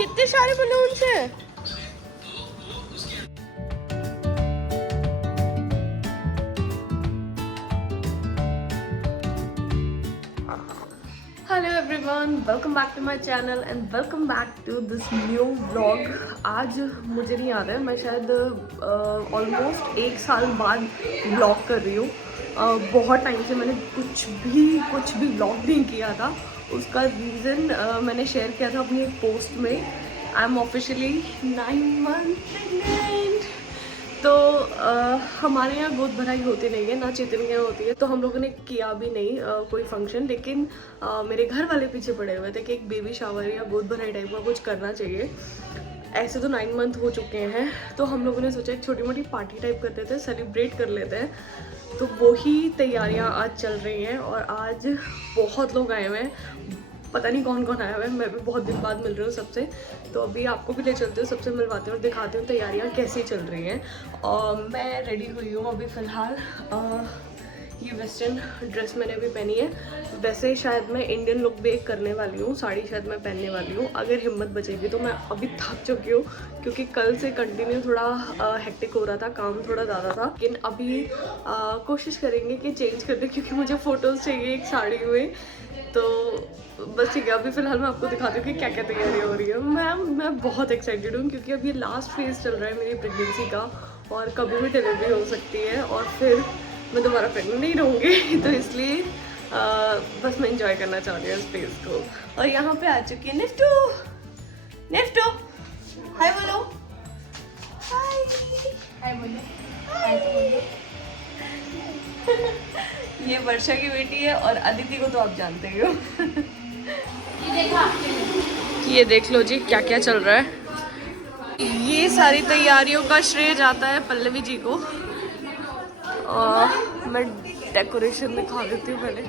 कितने सारे बलून्स हैं। Hello everyone, welcome back to my channel and welcome back to this new vlog. आज मुझे नहीं याद है, मैं शायद ऑलमोस्ट 1 साल बाद व्लॉग कर रही हूँ। बहुत टाइम से मैंने कुछ भी व्लॉग नहीं किया था। उसका रीज़न मैंने शेयर किया था अपनी एक पोस्ट में। I am officially 9 month pregnant. तो हमारे यहाँ गोद भराई होती नहीं है, ना चेतन के यहाँ होती है, तो हम लोगों ने किया भी नहीं कोई फंक्शन। लेकिन मेरे घर वाले पीछे पड़े हुए थे कि एक बेबी शावर या गोद भराई टाइप का कुछ करना चाहिए। ऐसे तो 9 मंथ हो चुके हैं, तो हम लोगों ने सोचा एक छोटी मोटी पार्टी टाइप कर लेते हैं, सेलिब्रेट कर लेते हैं। तो वही तैयारियां आज चल रही हैं और आज बहुत लोग आए हुए हैं। पता नहीं कौन कौन आया हुआ है, मैं भी बहुत दिन बाद मिल रही हूँ सबसे। तो अभी आपको भी ले चलते हो, सबसे मिलवाते हैं और दिखाते हूँ तैयारियाँ कैसी चल रही हैं। और मैं रेडी हुई हूँ अभी फ़िलहाल। ये वेस्टर्न ड्रेस मैंने अभी पहनी है। वैसे शायद मैं इंडियन लुक भी एक करने वाली हूँ, साड़ी शायद मैं पहनने वाली हूँ अगर हिम्मत बचेगी तो। मैं अभी थक चुकी हूँ क्योंकि कल से कंटिन्यू थोड़ा हेक्टिक हो रहा था, काम थोड़ा ज़्यादा था। लेकिन अभी कोशिश करेंगे कि चेंज कर दें क्योंकि मुझे फ़ोटोज़ चाहिए एक साड़ी में। तो बस ठीक है, अभी फ़िलहाल मैं आपको दिखाती हूँ कि क्या क्या तैयारी हो रही है। मैं बहुत एक्साइटेड हूँ क्योंकि अभी लास्ट फेज़ चल रहा है मेरी प्रेगनेंसी का और कभी भी डिलीवरी हो सकती है और फिर मैं दोबारा प्रेगनेंट नहीं रहूँगी। तो इसलिए बस मैं इंजॉय करना चाह रही हूँ इस फेज़ को। और यहाँ पे आ चुकी है निफ्टू। निफ्टू हाय बोलो। हाय हाय बोलो। हाय। ये वर्षा की बेटी है और अदिति को तो आप जानते ही हो। ये देख लो जी क्या क्या चल रहा है। ये सारी तैयारियों का श्रेय जाता है पल्लवी जी को। और मैं डेकोरेशन दिखा देती हूँ पहले।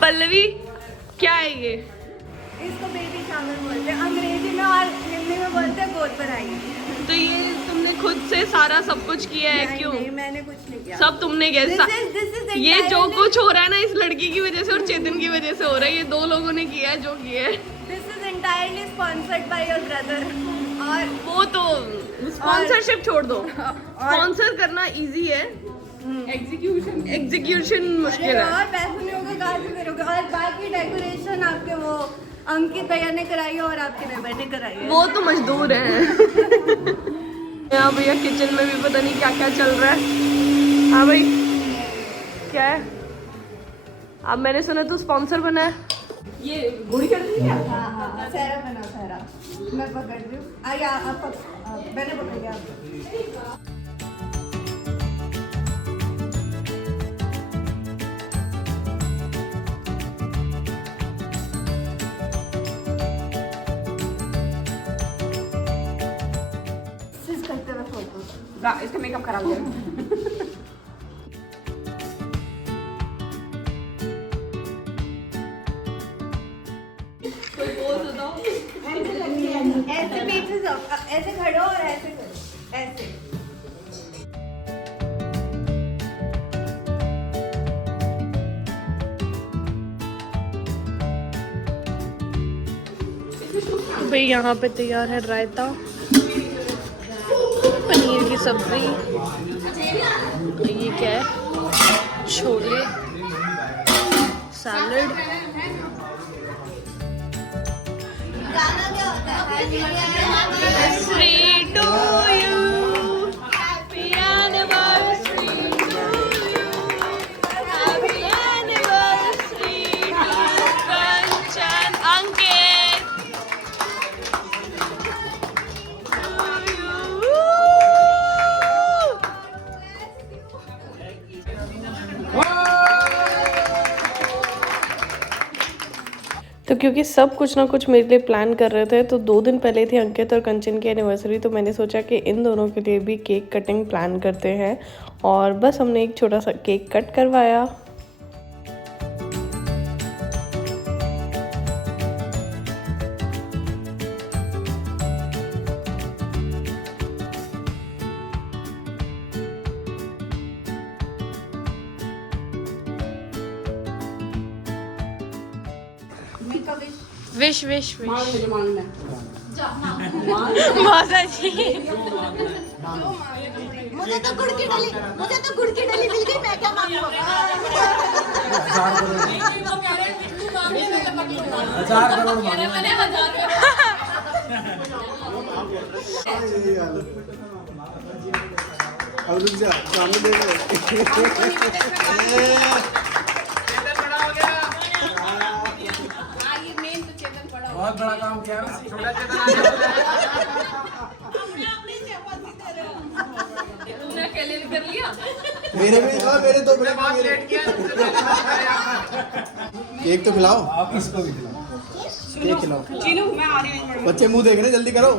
पल्लवी क्या है ये? इसको बेबी शावर बोलते हैं अंग्रेजी में और हिंदी में बोलते हैं गोद भराई। तो ये तुमने खुद से सारा सब कुछ किया है? क्यों? नहीं, मैंने कुछ नहीं किया। सब तुमने किया। ये जो कुछ हो रहा है ना इस लड़की की वजह से और चेतन की वजह से हो रहा है। ये 2 लोगों ने किया है जो किया है। This is entirely sponsored by your brother. और वो तो स्पॉन्सरशिप छोड़ दो, स्पॉन्सर करना इजी है, एग्जीक्यूशन मुश्किल है। और पैसे नहीं होगा कहाँ से करोगे? और बाकी डेकोरेशन आपके वो अंकित भैया ने कराई है और आपके नेबर ने कराई है। वो तो मजदूर हैं। यहाँ भैया किचन में भी पता नहीं क्या क्या चल रहा है। हाँ भाई क्या है? अब मैंने सुना तो स्पॉन्सर बना है। ये गुड़ी कर दी क्या? हाँ, सहरा बना सहरा। मैं पकड़ रही हूँ। आइए आप मैंने पकड़ लिया आपको। इसका मेकअप खराब हो गया। ऐसे पीछे जाओ, ऐसे खड़ो और ऐसे करो, ऐसे। भाई यहाँ पे तैयार है रायता, पनीर की सब्जी, ये क्या है, chole, salad. Sweet to you, happy anniversary to you, happy anniversary to Kanchan Ankit, to you. तो क्योंकि सब कुछ ना कुछ मेरे लिए प्लान कर रहे थे, तो 2 दिन पहले थी अंकित और कंचन की एनिवर्सरी, तो मैंने सोचा कि इन दोनों के लिए भी केक कटिंग प्लान करते हैं। और बस हमने एक छोटा सा केक कट करवाया। विश विश मान विश ले जो मांगना है। मौसा जी मुझे तो गुड़ की डली मिल गई, मैं क्या मांगूं? 1000 करोड़ अब रुक जा, सामने देख बहुत बड़ा काम किया ना। मेरे भी तो मेरे दो बड़े केक तो खिलाओ, आप इसको भी खिलाओ, केक खिलाओ। चीनू मैं आ रही हूँ। बच्चे मुंह देख रहे हैं, जल्दी करो।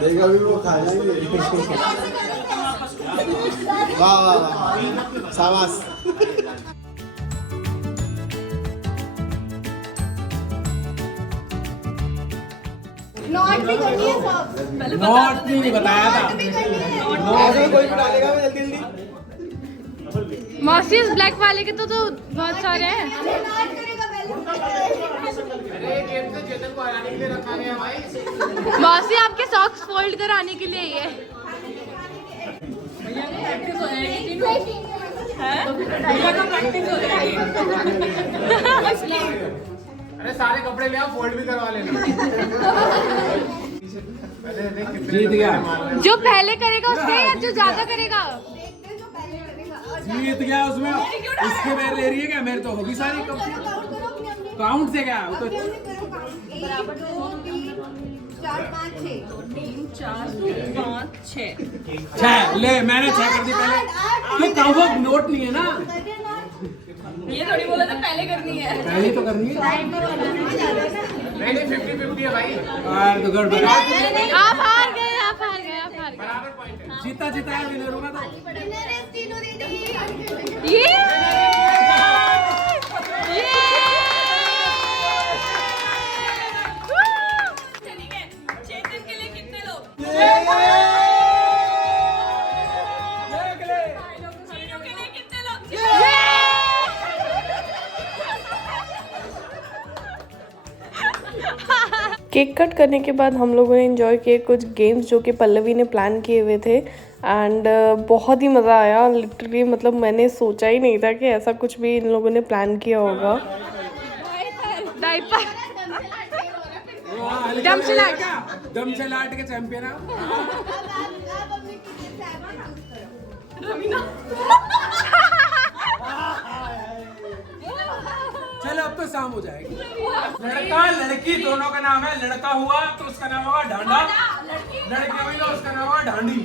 देखो अभी वो खा जाएंगे। वाह वाह वाह, शाबाश। नॉट भी करनी है सब। नॉट नहीं बताया था। नॉट भी करनी है। ऐसे में कोई भी डालेगा मैं जल्दी जल्दी। मौसी इस ब्लैक वाले के तो बहुत सारे हैं। नॉट करेगा पहले। मौसी आपके सॉक्स फोल्ड कराने के लिए ये अरे सारे कपड़े ले आओ, फोल्ड भी करवा लेना। जीत गया, जो पहले करेगा उससे या जो ज्यादा करेगा? देखते जो पहले करेगा। जीत गया उसमें। उसके मेरे ले रही है क्या? मेरे तो होगी सारी। काउंट करो अपनी अपनी। काउंट से क्या वो तो अपनी अपनी करो काउंट। 1 2 3 4 5 6 3 4 5 6 छह ले, मैंने 6 कर दी पहले। तो कहो नोट नहीं है ना, ये थोड़ी बोला था पहले करनी है। पहले तो करनी है। नहीं 50-50 है भाई। यार तो गड़बड़। आप हार गए, आप हार गए, आप हार गए। बराबर पॉइंट है। जीता जीता है, विनर होगा तो। ये चेतन के लिए कितने लोग? चीनू के लिए कितने लोग? केक कट करने के बाद हम लोगों ने एंजॉय किए कुछ गेम्स जो कि पल्लवी ने प्लान किए हुए थे एंड बहुत ही मज़ा आया लिटरली। मतलब मैंने सोचा ही नहीं था कि ऐसा कुछ भी इन लोगों ने प्लान किया होगा। डायपर दमशलाट के चैंपियन है। चलो अब तो शाम हो जाएगी। लड़का लड़की दोनों का नाम है। लड़का हुआ तो उसका नाम होगा ढांडा, लड़की हुई तो उसका नाम होगा ढांडी।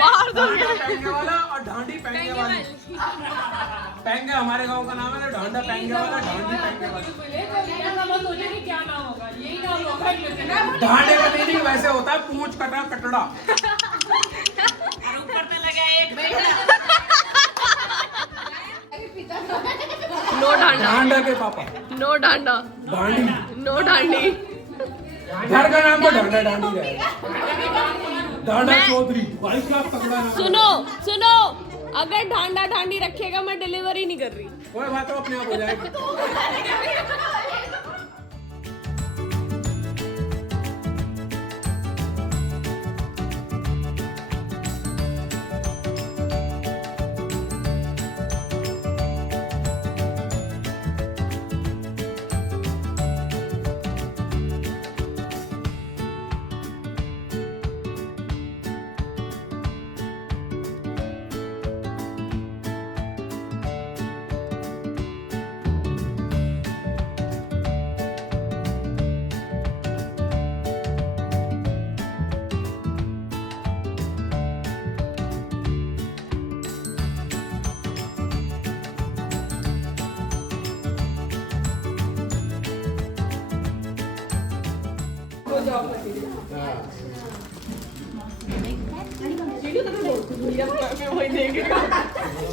ढांडा पैंगे वाला और ढांडी पैंगे वाली। पैंगे हमारे गांव का नाम है, तो ढांडा पैंगे वाला, ढांडी पैंगे वाला। ढांडे का मीनिंग वैसे होता है पूंछ कटा कटड़ा। नो डांडा, ढांडा के पापा नो डांडा, ढांडी। नो डांडी। घर का नाम तो ढांडा ढांडी रहेगा। ढांडा चौधरी भाई क्या तगड़ा नाम। सुनो सुनो, अगर ढांडा ढांडी रखेगा मैं डिलीवरी नहीं कर रही। कोई बात तो अपने आप हो जाएगी।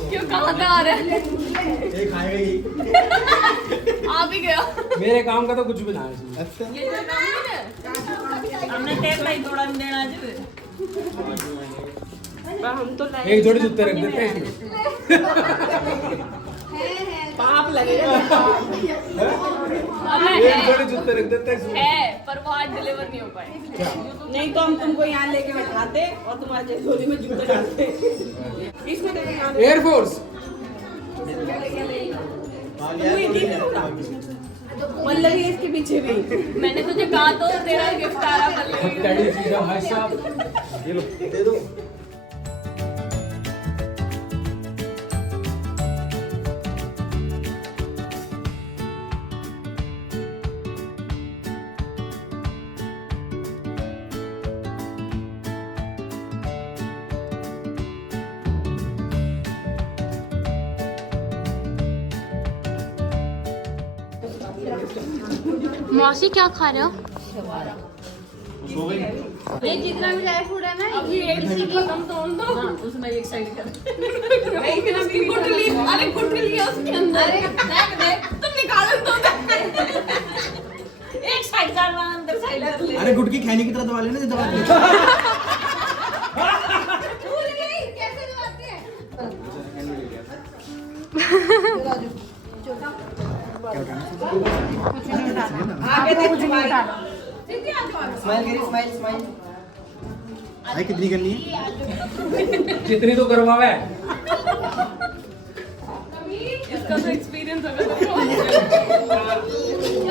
क्यों कहाँ से आ रहा है? ये खाएगा ही। आ भी गया। मेरे काम का तो कुछ भी ना है इसमें। अच्छा ये जो काम नहीं है हमने टेप नहीं तोड़ा देना आज। हम तो एक जोड़ी जूते रख देते हैं इसमें। पाप लगेगा। एक जोड़े जूते रख देते हैं। है पर वो आज डिलीवर नहीं हो पाए। नहीं तो हम तुमको यहाँ लेके बैठाते और तुम्हारे झोली में जूते डालते। इसमें एयरफोर्स पल्लवी इसके पीछे भी। मैंने तुझे कहा तो तेरा गिफ्ट आ रहा पल्लवी। कड़ी चीज है भाई साहब, ये लो दे दो। मौसी क्या खा रहे हो? ये जितना भी ड्राई फ्रूट है ना अभी एक से खत्म तो उन दो उसमें एक साइड कर। नहीं फिर उसकी गुठली, अरे गुठली है उसके अंदर। देख देख तुम निकालो तो एक साइड करना अंदर साइड कर ले। अरे गुटकी खैनी की तरह दबा लेना, दबा दे। भूल गई कैसे दबाते हैं। आगे देख कुछ नहीं था। स्माइल करिए, स्माइल स्माइल। भाई कितनी करनी है? जितनी तो करवावे। इसका तो एक्सपीरियंस होगा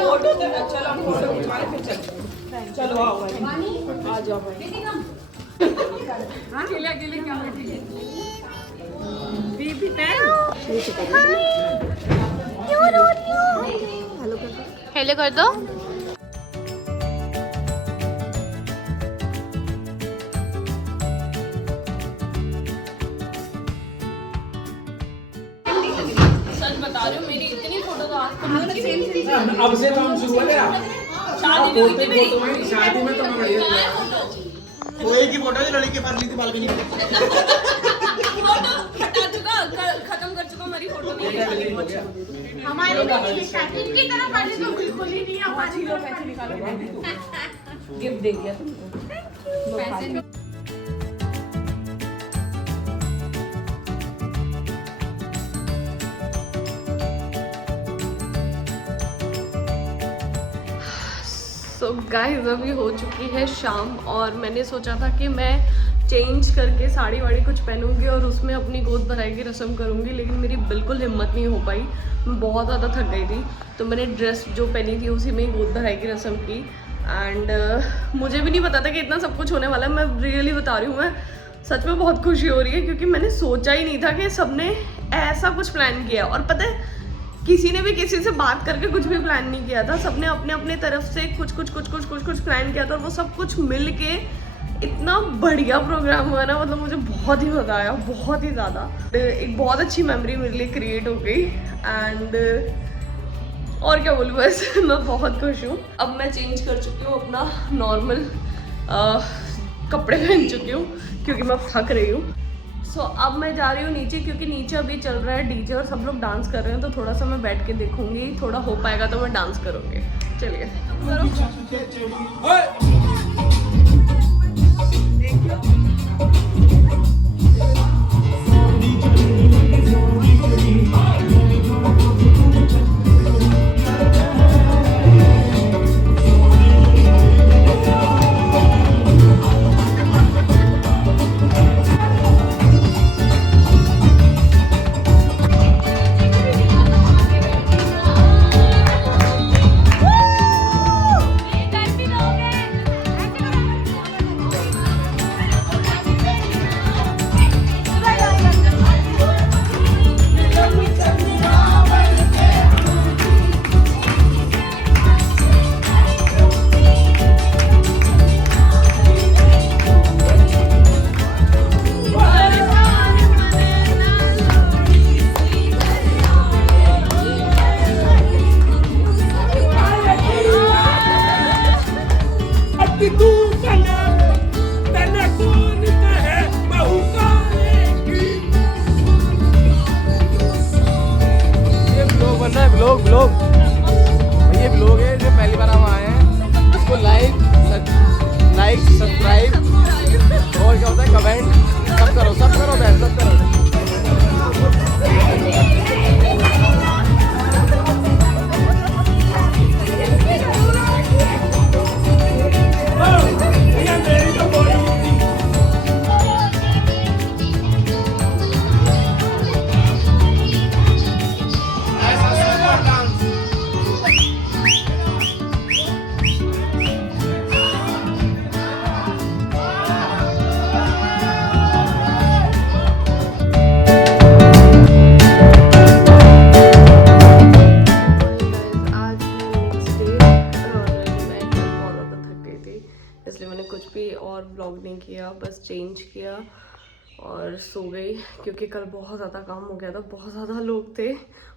फोटो तेरा। चलो हम फोटो खिंचवाने फिर चलते। चलो आओ भाई आ जाओ भाई। अकेले अकेले क्या बैठे बीबी ने क्यों रो रही हो? हेलो कर दो। सच बता रही हूँ मेरी इतनी फोटो तो आज तक अब से काम शुरू हो गया। शादी में हुई थी मेरी। शादी में तो मैं बढ़िया वो एक ही फोटो है जो लड़की के पास ली थी बालकनी में। फोटो हटा चुका खत्म कर चुका मेरी फोटो नहीं है। हमारे इनकी तरफ बाजी तो बिल्कुल ही नहीं हमारी। लो पैसे निकालो। गिफ्ट दे दिया तुमको पैसे। सो गाइस अभी हो चुकी है शाम और मैंने सोचा था कि मैं चेंज करके साड़ी वाड़ी कुछ पहनूंगी और उसमें अपनी गोद भराई की रस्म करूंगी, लेकिन मेरी बिल्कुल हिम्मत नहीं हो पाई। मैं बहुत ज़्यादा थक गई थी तो मैंने ड्रेस जो पहनी थी उसी में ही गोद भराई की रस्म की। एंड मुझे भी नहीं पता था कि इतना सब कुछ होने वाला है। मैं रियली बता रही हूँ, मैं सच में बहुत खुशी हो रही है क्योंकि मैंने सोचा ही नहीं था कि सबने ऐसा कुछ प्लान किया। और पता है किसी ने भी किसी से बात करके कुछ भी प्लान नहीं किया था, सबने अपने अपने तरफ से कुछ प्लान किया था और वो सब कुछ मिल के इतना बढ़िया प्रोग्राम हुआ ना। मतलब मुझे बहुत ही मज़ा आया, बहुत ही ज़्यादा। एक बहुत अच्छी मेमोरी मेरे लिए क्रिएट हो गई। एंड और क्या बोलूँ, बस मैं बहुत खुश हूँ। अब मैं चेंज कर चुकी हूँ, अपना नॉर्मल कपड़े पहन चुकी हूँ क्योंकि मैं थक रही हूँ। सो अब मैं जा रही हूँ नीचे क्योंकि नीचे अभी चल रहा है डीजे और सब लोग डांस कर रहे हैं, तो थोड़ा सा मैं बैठ के देखूंगी, थोड़ा हो पाएगा तो मैं डांस करूँगी। चलिए ब्लॉग ये ब्लॉग है जो पहली बार हम आए हैं। इसको लाइक सब्सक्राइब और क्या होता है कमेंट सब करो सब करो। चेंज किया और सो गई, क्योंकि कल बहुत ज़्यादा काम हो गया था, बहुत ज़्यादा लोग थे,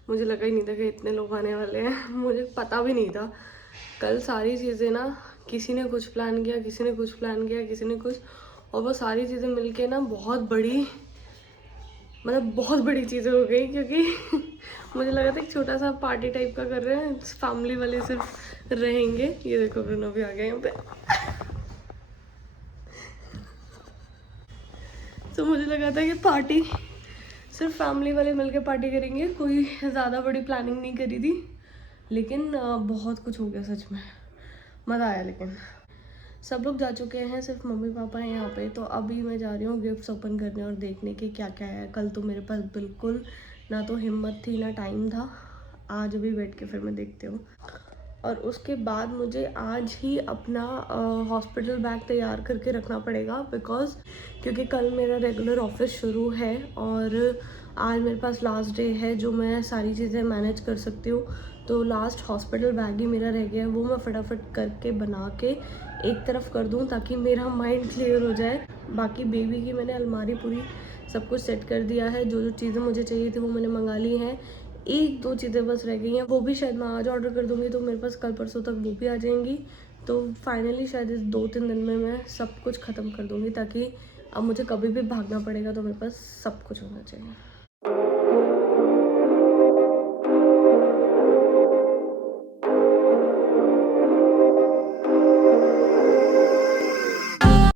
मुझे लगा ही नहीं था कि इतने लोग आने वाले हैं, मुझे पता भी नहीं था। कल सारी चीज़ें ना, किसी ने कुछ प्लान किया, किसी ने कुछ प्लान किया, किसी ने कुछ, और वो सारी चीज़ें मिलके ना बहुत बड़ी, मतलब बहुत बड़ी चीज़ें हो गई, क्योंकि मुझे लगा था एक छोटा सा पार्टी टाइप का कर रहे हैं, फैमिली वाले सिर्फ रहेंगे। ये देखो ब्रुनो भी आ गया यहाँ पे। तो मुझे लगा था कि पार्टी सिर्फ फैमिली वाले मिलके पार्टी करेंगे, कोई ज़्यादा बड़ी प्लानिंग नहीं करी थी, लेकिन बहुत कुछ हो गया सच में, मज़ा आया। लेकिन सब लोग जा चुके हैं, सिर्फ मम्मी पापा हैं यहाँ पे। तो अभी मैं जा रही हूँ गिफ्ट्स ओपन करने और देखने की क्या क्या है। कल तो मेरे पास बिल्कुल ना तो हिम्मत थी ना टाइम था, आज अभी बैठ के फिर मैं देखती हूँ। और उसके बाद मुझे आज ही अपना हॉस्पिटल बैग तैयार करके रखना पड़ेगा, बिकॉज़ क्योंकि कल मेरा रेगुलर ऑफिस शुरू है और आज मेरे पास लास्ट डे है जो मैं सारी चीज़ें मैनेज कर सकती हूँ। तो लास्ट हॉस्पिटल बैग ही मेरा रह गया है, वो मैं फटाफट करके बना के एक तरफ कर दूँ ताकि मेरा माइंड क्लियर हो जाए। बाकी बेबी की मैंने अलमारी पूरी सब कुछ सेट कर दिया है, जो जो चीज़ें मुझे चाहिए थी वो मैंने मंगा ली हैं। एक दो चीज़ें बस रह गई हैं, वो भी शायद मैं आज ऑर्डर कर दूँगी, तो मेरे पास कल परसों तक वो भी आ जाएंगी। तो फाइनली शायद इस 2-3 दिन में मैं सब कुछ ख़त्म कर दूँगी, ताकि अब मुझे कभी भी भागना पड़ेगा तो मेरे पास सब कुछ होना चाहिए।